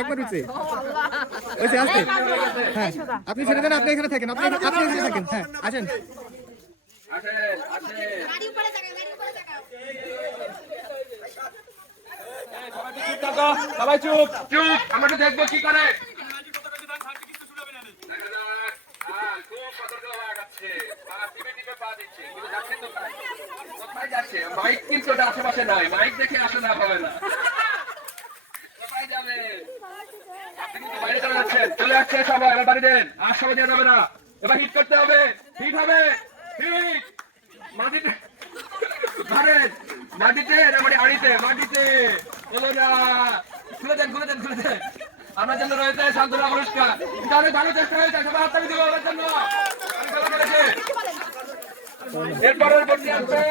একবার উঠছে হ্যাঁ আপনি ছেড়ে দেন, আপনি এখানে থাকেন, আপনি এখানে থাকেন। হ্যাঁ আসেন। সবাই চুপ চুপ, আমরা দেখবো কি করে। মাইক কিন্তু আশেপাশে নাই, মাইক দেখে আসে না হবে না। কোথায় যাবে? বাইরে চলে যাচ্ছেন, চলে যাচ্ছে সবাই, এবার বাড়ি দেন। আর সবাই দেওয়া যাবে না, এবার হিট করতে হবে, হিট হবে, হিট মাটিতে ভাবেন, মাটিতে না মানে হাড়িতে, মাটিতে বলো না। খুলে দেন খুলে দেন খুলে দেন। আপনার জন্য রয়েছে সান্ত্বনা পুরস্কার। অনেক ভালো চেষ্টা হয়েছে, সবাই হাততালি দিব আমার জন্য। এরপরের বর্তী আছে